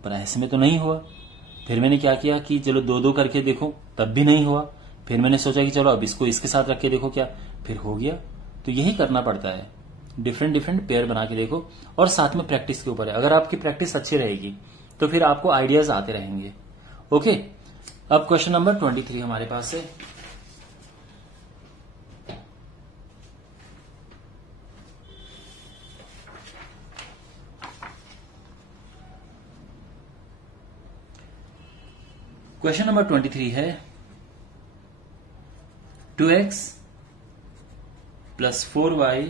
पर ऐसे में तो नहीं हुआ। फिर मैंने क्या किया कि चलो 2-2 करके देखो, तब भी नहीं हुआ। फिर मैंने सोचा कि चलो अब इसको इसके साथ रख के देखो क्या, फिर हो गया। तो यही करना पड़ता है, डिफरेंट डिफरेंट पेयर बना के देखो, और साथ में प्रैक्टिस के ऊपर है। अगर आपकी प्रैक्टिस अच्छी रहेगी तो फिर आपको आइडियाज आते रहेंगे। ओके, अब क्वेश्चन नंबर 23 हमारे पास है। क्वेश्चन नंबर 23 है 2x plus 4y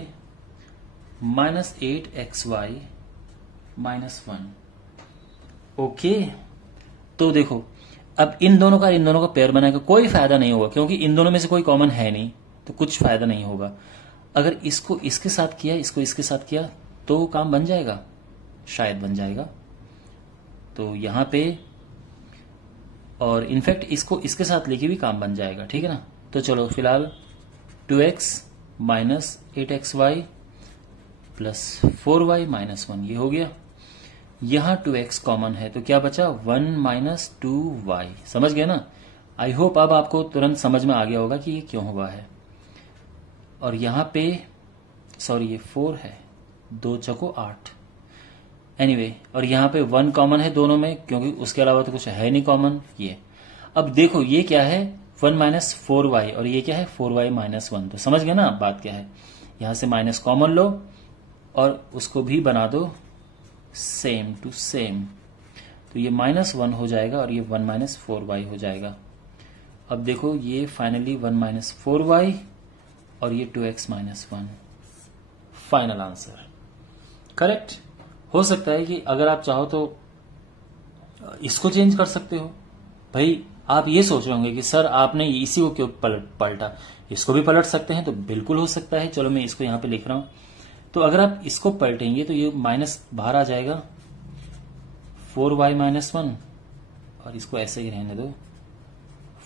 minus 8xy minus 1। Okay, तो देखो अब इन दोनों का पेयर बनाएगा, कोई फायदा नहीं होगा क्योंकि इन दोनों में से कोई कॉमन है नहीं, तो कुछ फायदा नहीं होगा। अगर इसको इसके साथ किया, इसको इसके साथ किया तो काम बन जाएगा, शायद बन जाएगा। तो यहां पे, और इनफैक्ट इसको इसके साथ लेके भी काम बन जाएगा, ठीक है ना। तो चलो फिलहाल 2x minus 8xy plus 4y minus 1 ये हो गया। यहां 2x कॉमन है तो क्या बचा 1 माइनस 2y, समझ गए ना। आई होप अब आपको तुरंत समझ में आ गया होगा कि ये क्यों हुआ है। और यहां पे सॉरी ये 4 है, 2 चौको 8, एनीवे और यहां पे 1 कॉमन है दोनों में क्योंकि उसके अलावा तो कुछ है नहीं कॉमन ये। अब देखो ये क्या है 1 माइनस 4y और ये क्या है 4y माइनस 1, तो समझ गए ना आप बात क्या है। यहां से माइनस कॉमन लो और उसको भी बना दो सेम टू सेम, तो ये माइनस 1 हो जाएगा और ये 1 माइनस 4y हो जाएगा। अब देखो ये फाइनली 1 माइनस 4y और ये 2x minus 1, final answer correct. हो सकता है कि अगर आप चाहो तो इसको चेंज कर सकते हो। भाई आप ये सोच रहे होंगे कि सर आपने इसी को क्यों पलटा, इसको भी पलट सकते हैं, तो बिल्कुल हो सकता है। चलो मैं इसको यहां पे लिख रहा हूं, तो अगर आप इसको पलटेंगे तो ये माइनस बाहर आ जाएगा 4y माइनस 1 और इसको ऐसे ही रहने दो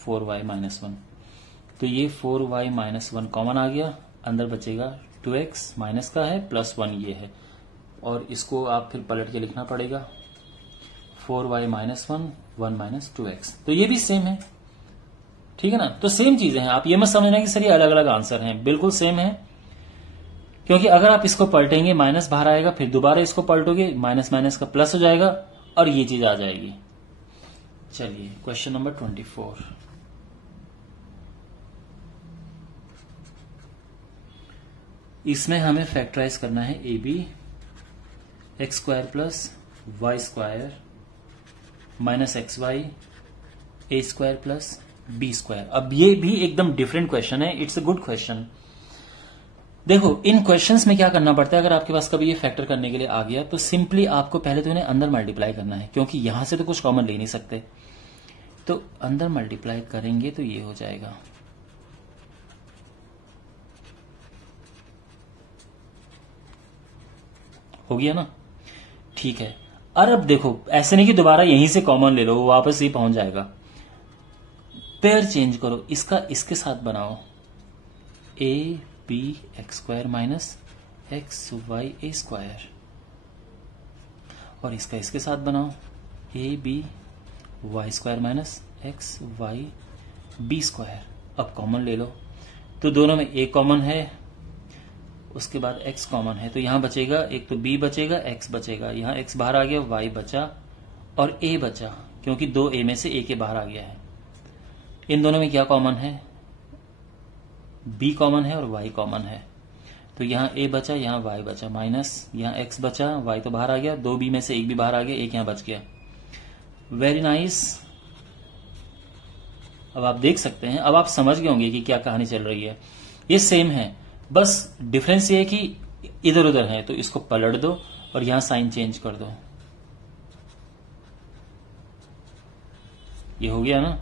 4y माइनस 1, तो ये 4y माइनस 1 कॉमन आ गया, अंदर बचेगा 2x माइनस का है प्लस 1 ये है, और इसको आप फिर पलट के लिखना पड़ेगा 4y माइनस 1 1 माइनस 2x, तो ये भी सेम है, ठीक है ना। तो सेम चीजें हैं, आप ये मत समझना कि सर ये अलग अलग आंसर हैं, बिल्कुल सेम है। क्योंकि अगर आप इसको पलटेंगे माइनस बाहर आएगा, फिर दोबारा इसको पलटोगे माइनस माइनस का प्लस हो जाएगा और ये चीज आ जाएगी। चलिए क्वेश्चन नंबर 24, इसमें हमें फैक्टराइज करना है a b x square plus y square minus x y a square plus b square. अब ये भी एकदम डिफरेंट क्वेश्चन है, इट्स अ गुड क्वेश्चन। देखो इन क्वेश्चंस में क्या करना पड़ता है, अगर आपके पास कभी ये फैक्टर करने के लिए आ गया तो सिंपली आपको पहले तो इन्हें अंदर मल्टीप्लाई करना है, क्योंकि यहां से तो कुछ कॉमन ले नहीं सकते, तो अंदर मल्टीप्लाई करेंगे तो ये हो जाएगा हो गया ना, ठीक है। और अब देखो ऐसे नहीं कि दोबारा यहीं से कॉमन ले लो, वो वापस ही पहुंच जाएगा। पेयर चेंज करो, इसका इसके साथ बनाओ a b x square minus x y a square, और इसका इसके साथ बनाओ a b y square minus x y b square. अब कॉमन ले लो, तो दोनों में ए कॉमन है, उसके बाद x कॉमन है, तो यहां बचेगा एक तो b बचेगा x बचेगा, यहां x बाहर आ गया y बचा और a बचा, क्योंकि 2a में से a के बाहर आ गया है। इन दोनों में क्या कॉमन है? b कॉमन है और y कॉमन है। तो यहां a बचा, यहां y बचा, माइनस यहां x बचा, y तो बाहर आ गया, 2b में से एक भी बाहर आ गया, एक यहां बच गया। Very nice. अब आप देख सकते हैं, अब आप समझ गए होंगे कि क्या कहानी चल रही है। ये सेम है, बस डिफरेंस ये है कि इधर उधर है, तो इसको पलट दो और यहां साइन चेंज कर दो। ये हो गया ना।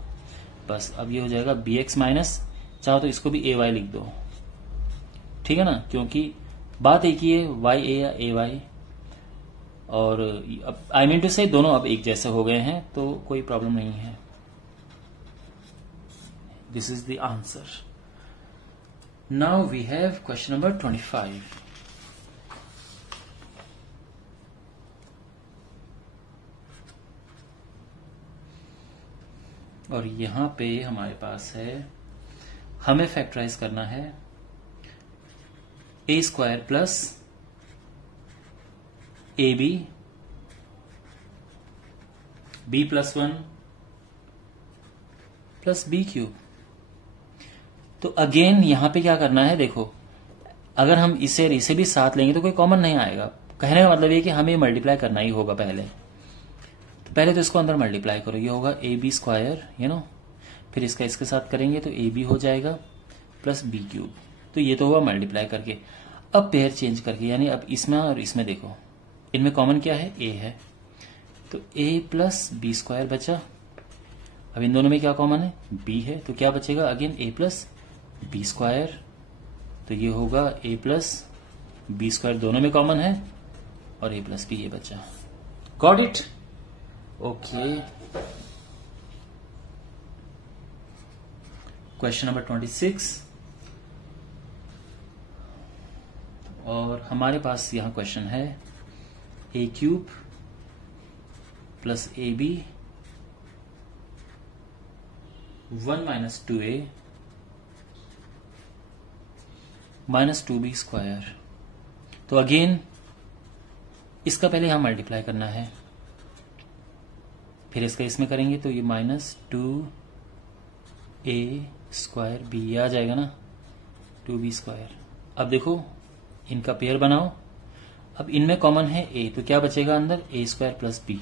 बस अब ये हो जाएगा bx माइनस, चाहो तो इसको भी ay लिख दो, ठीक है ना, क्योंकि बात एक ही है, ya या ay, और आई मीन टू से दोनों अब एक जैसे हो गए हैं, तो कोई प्रॉब्लम नहीं है। This is the answer. Now we have question number 25। और यहां पे हमारे पास है, हमें फैक्टराइज करना है a square plus ab b plus 1 plus b cube. तो अगेन यहां पे क्या करना है, देखो अगर हम इसे और इसे भी साथ लेंगे तो कोई कॉमन नहीं आएगा। कहने का मतलब ये कि हमें मल्टीप्लाई करना ही होगा पहले। तो पहले तो इसको अंदर मल्टीप्लाई करो, ये होगा ए बी स्क्वायर, फिर इसका इसके साथ करेंगे तो ए बी हो जाएगा प्लस बी क्यूब। तो ये तो हुआ मल्टीप्लाई करके। अब पेयर चेंज करके, यानी अब इसमें और इसमें देखो, इनमें कॉमन क्या है, ए है, तो ए प्लस बी स्क्वायर बचा। अब इन दोनों में क्या कॉमन है, बी है, तो क्या बचेगा, अगेन ए प्लस बी स्क्वायर। तो ये होगा ए प्लस बी स्क्वायर, दोनों में कॉमन है, और ए प्लस बी ये बचा। Got it? Okay. Question number 26। और हमारे पास यहां क्वेश्चन है a cube plus a b 1 minus 2a minus 2b square. तो अगेन इसका पहले यहां मल्टीप्लाई करना है, फिर इसका इसमें करेंगे तो ये माइनस 2a स्क्वायर बी आ जाएगा ना, 2b स्क्वायर। अब देखो इनका पेयर बनाओ। अब इनमें कॉमन है a, तो क्या बचेगा अंदर, a स्क्वायर प्लस b।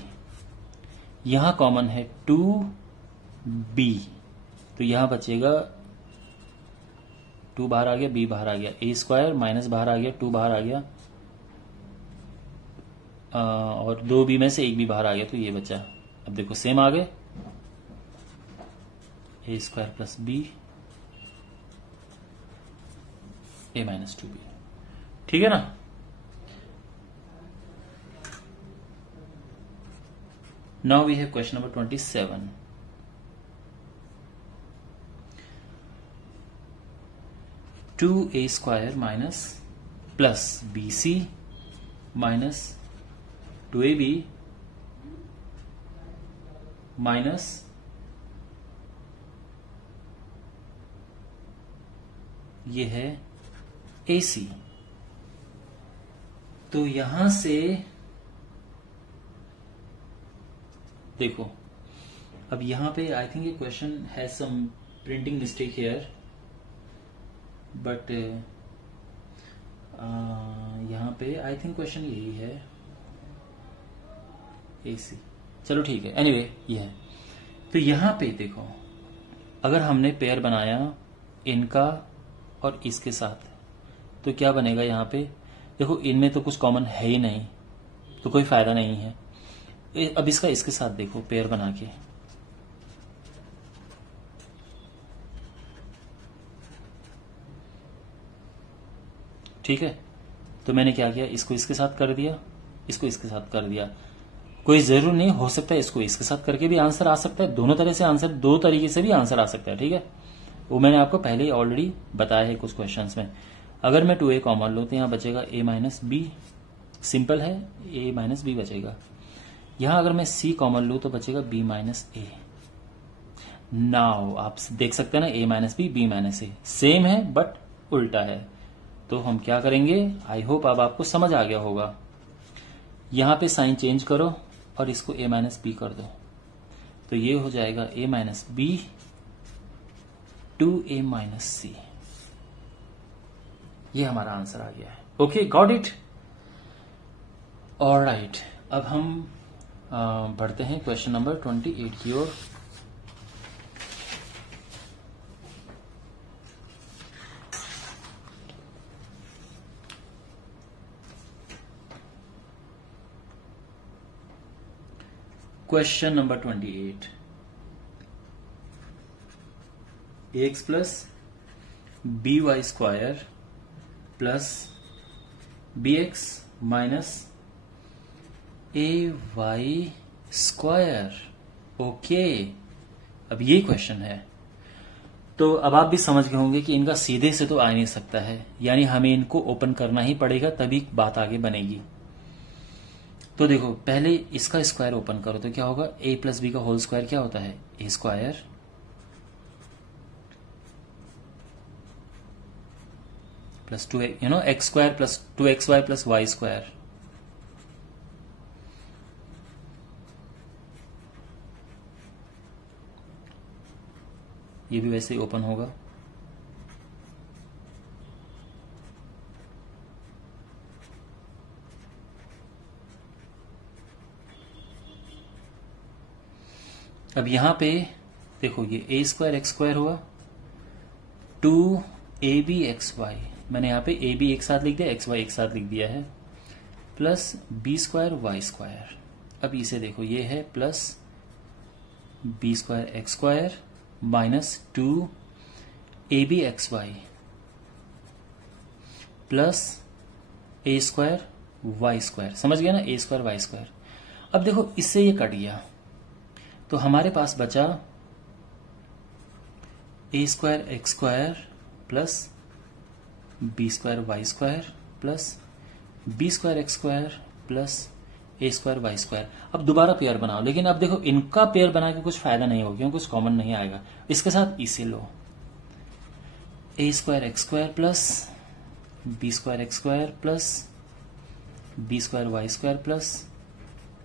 यहां कॉमन है 2b, तो यहां बचेगा 2 बाहर आ गया, b बाहर आ गया, a स्क्वायर माइनस बाहर आ गया, 2 बाहर आ गया, और 2b में से एक भी बाहर आ गया, तो ये बचा। अब देखो सेम आ गए, a square plus b a minus 2b, ठीक है ना। Now we have question number 27। Two a square minus plus b c minus 2ab minus ये है AC। तो यहां से देखो, अब यहां पे आई थिंक ये question has some printing mistake here, but यहां पे आई थिंक क्वेश्चन यही है, AC। चलो ठीक है, एनीवे ये है। तो यहां पे देखो, अगर हमने पेयर बनाया इनका और इसके साथ, तो क्या बनेगा यहां पे, देखो इनमें तो कुछ कॉमन है ही नहीं, तो कोई फायदा नहीं है। अब इसका इसके साथ देखो पेयर बना के, ठीक है। तो मैंने क्या किया, इसको इसके साथ कर दिया, इसको इसके साथ कर दिया। कोई जरूर नहीं, हो सकता है इसको इसके साथ करके भी आंसर आ सकता है, दोनों तरह से आंसर, दो तरीके से भी आंसर आ सकता है, ठीक है। वो मैंने आपको पहले ही ऑलरेडी बताया है कुछ क्वेश्चंस में। अगर मैं 2a कॉमन लूं तो यहां बचेगा a माइनस बी, सिंपल है, a माइनस बी बचेगा। यहां अगर मैं c कॉमन लूं तो बचेगा b माइनस a। नाउ आप देख सकते हैं ना, a minus b, b minus a same है बट उल्टा है। तो हम क्या करेंगे, आई होप अब आपको समझ आ गया होगा। यहां पे साइन चेंज करो और इसको a माइनस बी कर दो। तो ये हो जाएगा a minus b to a minus c. ये हमारा आंसर आ गया है। Okay, got it. ऑलराइट, अब हम बढ़ते हैं क्वेश्चन नंबर 28 की ओर। Question number 28, x plus b y square plus b x minus a y square. Okay, अब ये क्वेश्चन है। तो अब आप भी समझ गए होंगे कि इनका सीधे से तो आ नहीं सकता है, यानी हमें इनको ओपन करना ही पड़ेगा, तभी बात आगे बनेगी। तो देखो, पहले इसका स्क्वायर ओपन करो तो क्या होगा, a प्लस बी का होल स्क्वायर क्या होता है, a square plus 2 x square plus 2xy plus y square. ये भी वैसे ही ओपन होगा। अब यहां पे देखो, ये a स्क्वायर एक्स स्क्वायर हुआ, 2ab xy, मैंने यहां पे ab एक साथ लिख दिया, xy एक साथ लिख दिया है, plus b square y square. अब इसे देखो, ये है plus b square x square minus 2ab xy plus a square y square. समझ गया ना, a स्क्वायर वाई स्क्वायर। अब देखो, इससे ये कट गया तो हमारे पास बचा a square x square plus b square y square plus b square x square plus a square y square. अब दोबारा पेयर बनाओ, लेकिन अब देखो, इनका पेयर बना के कुछ फायदा नहीं होगा क्योंकि कुछ कॉमन नहीं आएगा। इसके साथ इसे लो, a square x square plus b square x square plus b square y square plus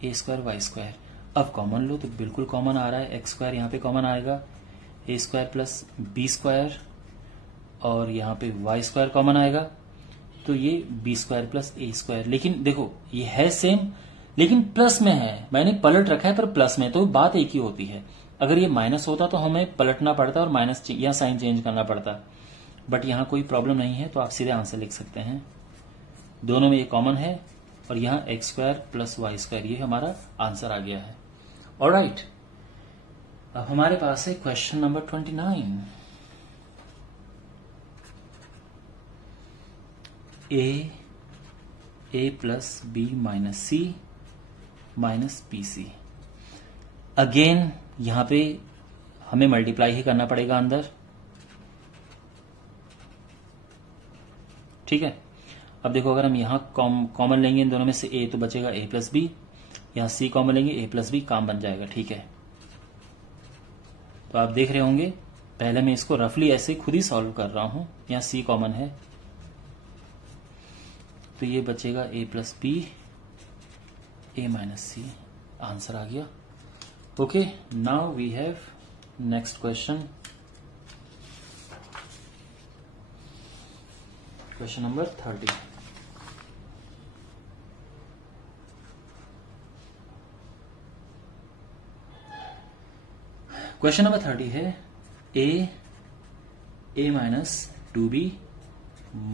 a square y square. अब कॉमन लो तो बिल्कुल कॉमन आ रहा है, एक्स स्क्वायर यहां पे कॉमन आएगा, a square plus b square और यहां पे वाई स्क्वायर कॉमन आएगा, तो ये b square plus a square. लेकिन देखो, ये है सेम लेकिन प्लस में है, मैंने पलट रखा है पर प्लस में, तो बात एक ही होती है। अगर ये माइनस होता तो हमें पलटना पड़ता और माइनस या साइन चेंज करना पड़ता, बट यहां कोई प्रॉब्लम नहीं है, तो आप सीधे आंसर लिख सकते हैं। दोनों में ये कॉमन है और यहां x square plus y square, ये हमारा आंसर आ गया है। ऑलराइट, अब हमारे पास है क्वेश्चन नंबर 29, ए प्लस बी माइनस सी माइनस पी सी। अगेन यहां पे हमें मल्टीप्लाई ही करना पड़ेगा अंदर, ठीक है। अब देखो, अगर हम यहां कॉमन लेंगे इन दोनों में से a, तो बचेगा a प्लस बी, यहां c कॉमन लेंगे a प्लस बी, काम बन जाएगा, ठीक है। तो आप देख रहे होंगे, पहले मैं इसको रफली ऐसे खुद ही सॉल्व कर रहा हूं, यहां c कॉमन है तो ये बचेगा a plus b a minus c, answer आ गया। Okay, now we have next question, question number 30। Question number 30 है a minus 2b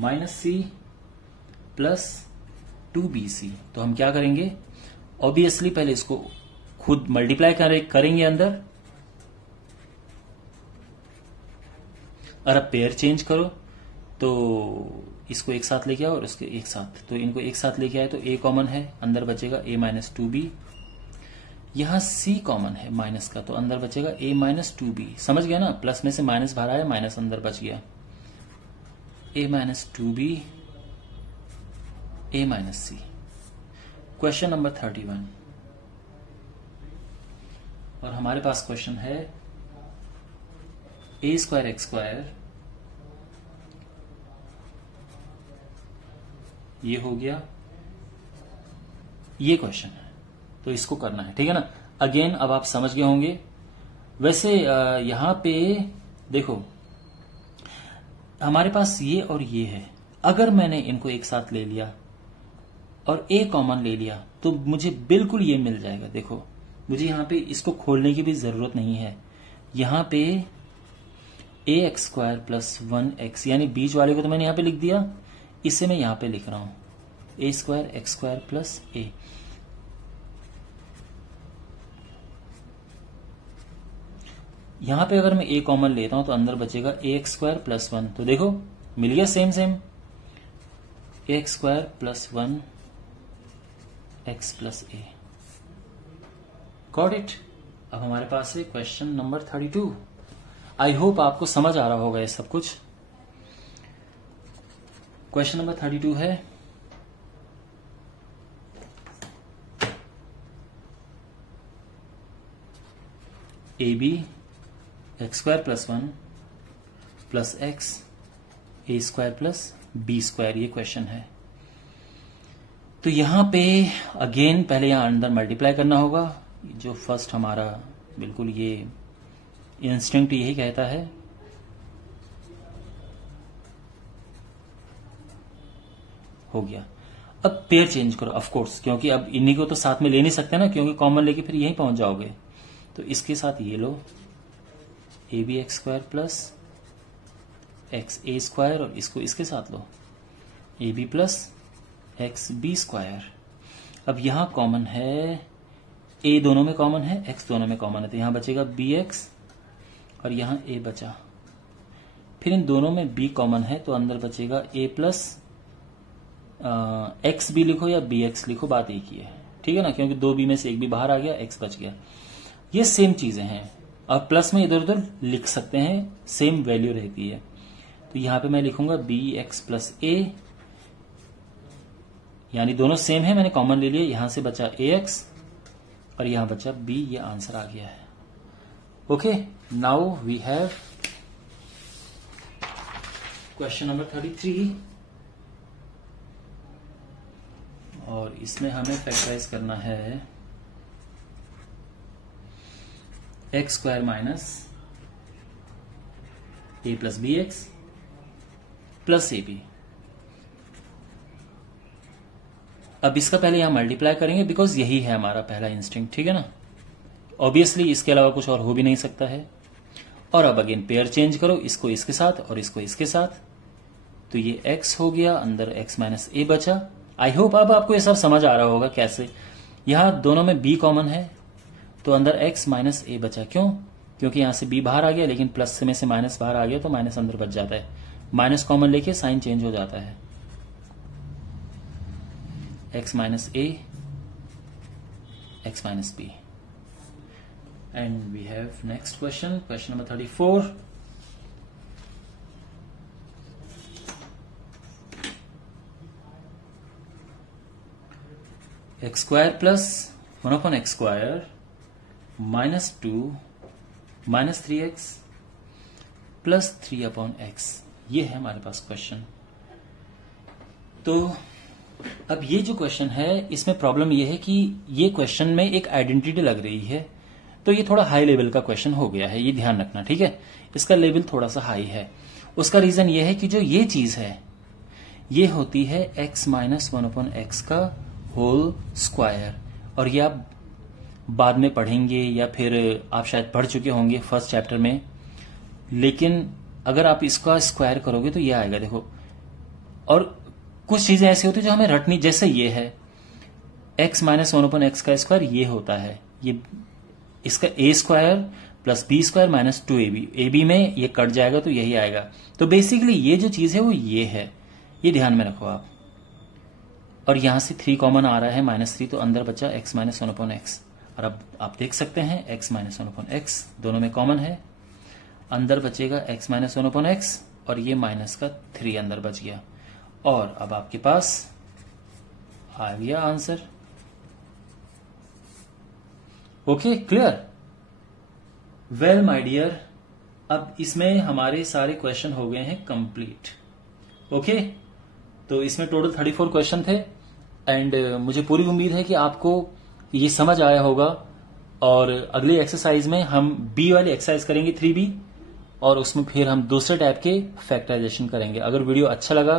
minus c plus 2bc। तो हम क्या करेंगे, ऑब्वियसली पहले इसको खुद मल्टीप्लाई करेंगे अंदर, और अब पेयर चेंज करो तो इसको एक साथ लेके आओ और इसके एक साथ, तो इनको एक साथ लेके आए तो a कॉमन है, अंदर बचेगा a माइनस 2b। यहां c कॉमन है माइनस का, तो अंदर बचेगा a माइनस 2b। समझ गया ना, प्लस में से माइनस बाहर आया, माइनस अंदर बच गया, a minus 2b a minus c। Question number 31, और हमारे पास क्वेश्चन है a स्क्वायर एक्स स्क्वायर, ये हो गया, ये क्वेश्चन है तो इसको करना है, ठीक है ना। अगेन अब आप समझ गए होंगे वैसे यहाँ पे देखो हमारे पास ये और ये है, अगर मैंने इनको एक साथ ले लिया और ए कॉमन ले लिया तो मुझे बिल्कुल ये मिल जाएगा। देखो मुझे यहाँ पे इसको खोलने की भी जरूरत नहीं है। यहाँ पे ए एक्स स्क्वायर प्लस 1x, यानी बीच वाले को तो मैंने यहाँ पे लिख दिया, इसे मैं यहाँ पे लिख रहा हूं ए स्क्वायर एक्स स्क्वायर प्लस ए। यहां पे अगर मैं ए कॉमन लेता हूं तो अंदर बचेगा ए एक्स स्क्वायर प्लस 1। तो देखो मिल गया same same, A x square plus 1 x plus A. Got it. अब हमारे पास है क्वेश्चन नंबर 32। आई होप आपको समझ आ रहा होगा ये सब कुछ। क्वेश्चन नंबर 32 है a b x square plus 1 plus x a square plus b square, ये क्वेश्चन है। तो यहां पे अगेन पहले यहां अंदर मल्टीप्लाई करना होगा, जो फर्स्ट हमारा बिल्कुल ये इंस्टिंक्ट यही कहता है। हो गया। अब पेयर चेंज करो ऑफ कोर्स, क्योंकि अब इन्हीं को तो साथ में ले नहीं सकते ना, क्योंकि कॉमन लेके फिर यहीं पहुंच जाओगे। तो इसके साथ ये लो a b x square plus x a square, और इसको इसके साथ लो a b plus x b square. अब यहां कॉमन है, ए दोनों में कॉमन है, एक्स दोनों में कॉमन है, तो यहां बचेगा बी एक्स और यहां ए बचा। फिर इन दोनों में बी कॉमन है तो अंदर बचेगा ए प्लस एक्स बी लिखो या बी एक्स लिखो, बात एक ही है, ठीक है ना, क्योंकि दो बी में से एक भी बाहर आ गया, एक्स बच गया। ये सेम चीजें हैं। अब प्लस में इधर उधर लिख सकते हैं, सेम वैल्यू रहती है। तो यहां पे मैं लिखूंगा बी एक्स प्लस ए, यानी दोनों सेम है, मैंने कॉमन ले लिया। यहां से बचा ए एक्स और यहां बचा बी, ये आंसर आ गया है। Okay, now we have question number 33, और इसमें हमें फैक्टराइज करना है x square minus a plus b x plus a b. अब इसका पहले यहां मल्टीप्लाई करेंगे, बिकॉज यही है हमारा पहला इंस्टिंक्ट, ठीक है ना। ऑब्वियसली इसके अलावा कुछ और हो भी नहीं सकता है। और अब अगेन पेयर चेंज करो, इसको इसके साथ और इसको इसके साथ, तो ये x हो गया, अंदर x माइनस ए बचा। आई होप अब आपको ये सब समझ आ रहा होगा कैसे। यहां दोनों में b कॉमन है तो अंदर x माइनस ए बचा। क्यों? क्योंकि यहां से b बाहर आ गया, लेकिन प्लस में से माइनस बाहर आ गया तो माइनस अंदर बच जाता है। माइनस कॉमन लेके साइन चेंज हो जाता है, x minus a x minus b. And we have next question, question number 34। X square plus 1 upon x square minus 2 minus 3x plus 3 upon x, ये है हमारे पास क्वेश्चन। तो अब ये जो क्वेश्चन है, इसमें प्रॉब्लम ये है कि ये क्वेश्चन में एक आइडेंटिटी लग रही है, तो ये थोड़ा हाई लेवल का क्वेश्चन हो गया है, ये ध्यान रखना, ठीक है। इसका लेवल थोड़ा सा हाई है। उसका रीजन ये है कि जो ये चीज है ये होती है x माइनस 1 अपॉन एक्स का होल स्क्वायर, और ये आप बाद में पढ़ेंगे या फिर आप शायद पढ़ चुके होंगे फर्स्ट चैप्टर में। लेकिन अगर आप इसका स्क्वायर करोगे तो ये आएगा, देखो। और कुछ चीजें ऐसी होती है जो हमें रटनी, जैसे ये है x माइनस 1 अपॉन एक्स का स्क्वायर, ये होता है, ये इसका a square plus b square minus 2ab, ab में ये कट जाएगा तो यही आएगा। तो बेसिकली ये जो चीज है वो ये है, ये ध्यान में रखो आप। और यहां से 3 कॉमन आ रहा है, -3, तो अंदर बचा x माइनस 1 अपॉन एक्स। और अब आप देख सकते हैं x माइनस 1 अपॉन एक्स दोनों में कॉमन है, अंदर बचेगा x माइनस 1 अपॉन एक्स और ये माइनस का 3 अंदर बच गया। और अब आपके पास आ गया answer. Okay, clear? Well my dear, अब इसमें हमारे सारे क्वेश्चन हो गए हैं कंप्लीट। ओके, तो इसमें टोटल 34 क्वेश्चन थे। एंड मुझे पूरी उम्मीद है कि आपको ये समझ आया होगा और अगली एक्सरसाइज में हम बी वाली एक्सरसाइज करेंगे 3B, और उसमें फिर हम दूसरे टाइप के फैक्टराइजेशन करेंगे। अगर वीडियो अच्छा लगा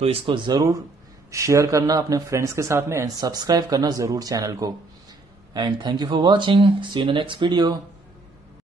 तो इसको जरूर शेयर करना अपने फ्रेंड्स के साथ में, एंड सब्सक्राइब करना जरूर चैनल को। And thank you for watching, see you in the next video.